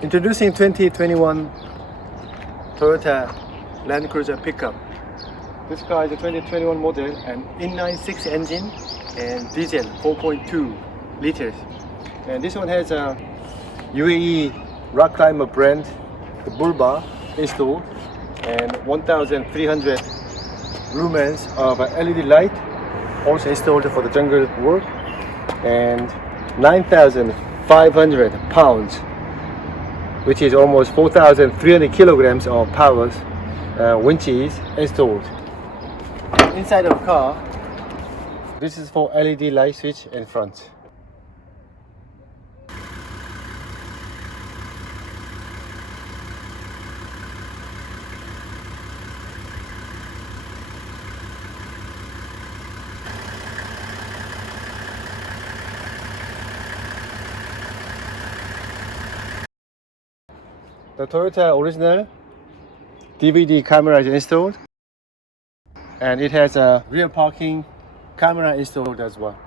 Introducing 2021 Toyota Land Cruiser pickup. This car is a 2021 model and inline 6 engine and diesel 4.2 liters. And this one has a UAE rock climber brand, the bull bar installed, and 1,300 lumens of LED light also installed for the jungle work, and 9,500 pounds, which is almost 4,300 kilograms of powers, winches installed. Inside of the car, this is for LED light switch in front. The Toyota original DVD camera is installed, and it has a rear parking camera installed as well.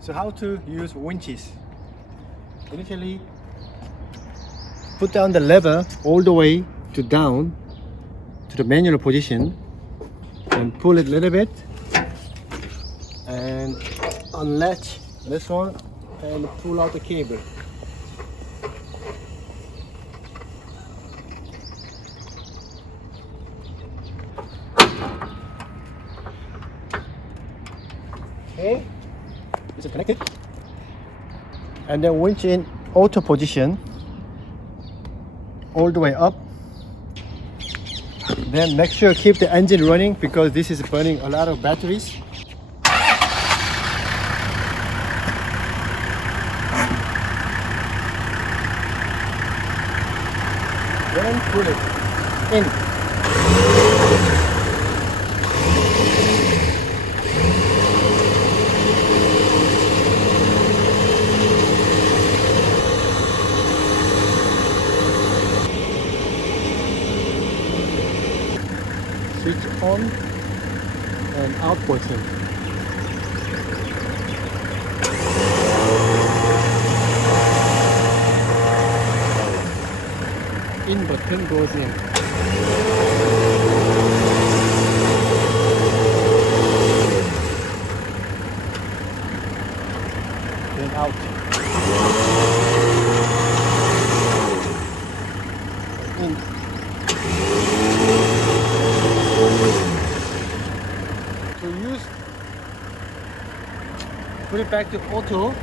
So how to use winches? Initially, put down the lever all the way to down to the manual position and pull it a little bit and unlatch this one and pull out the cable. Okay. It's connected, and then winch in auto position all the way up. Then make sure keep the engine running because this is burning a lot of batteries. Then pull it in. Switch on and out button. In button goes in. Then out. In. To use, put it back to auto.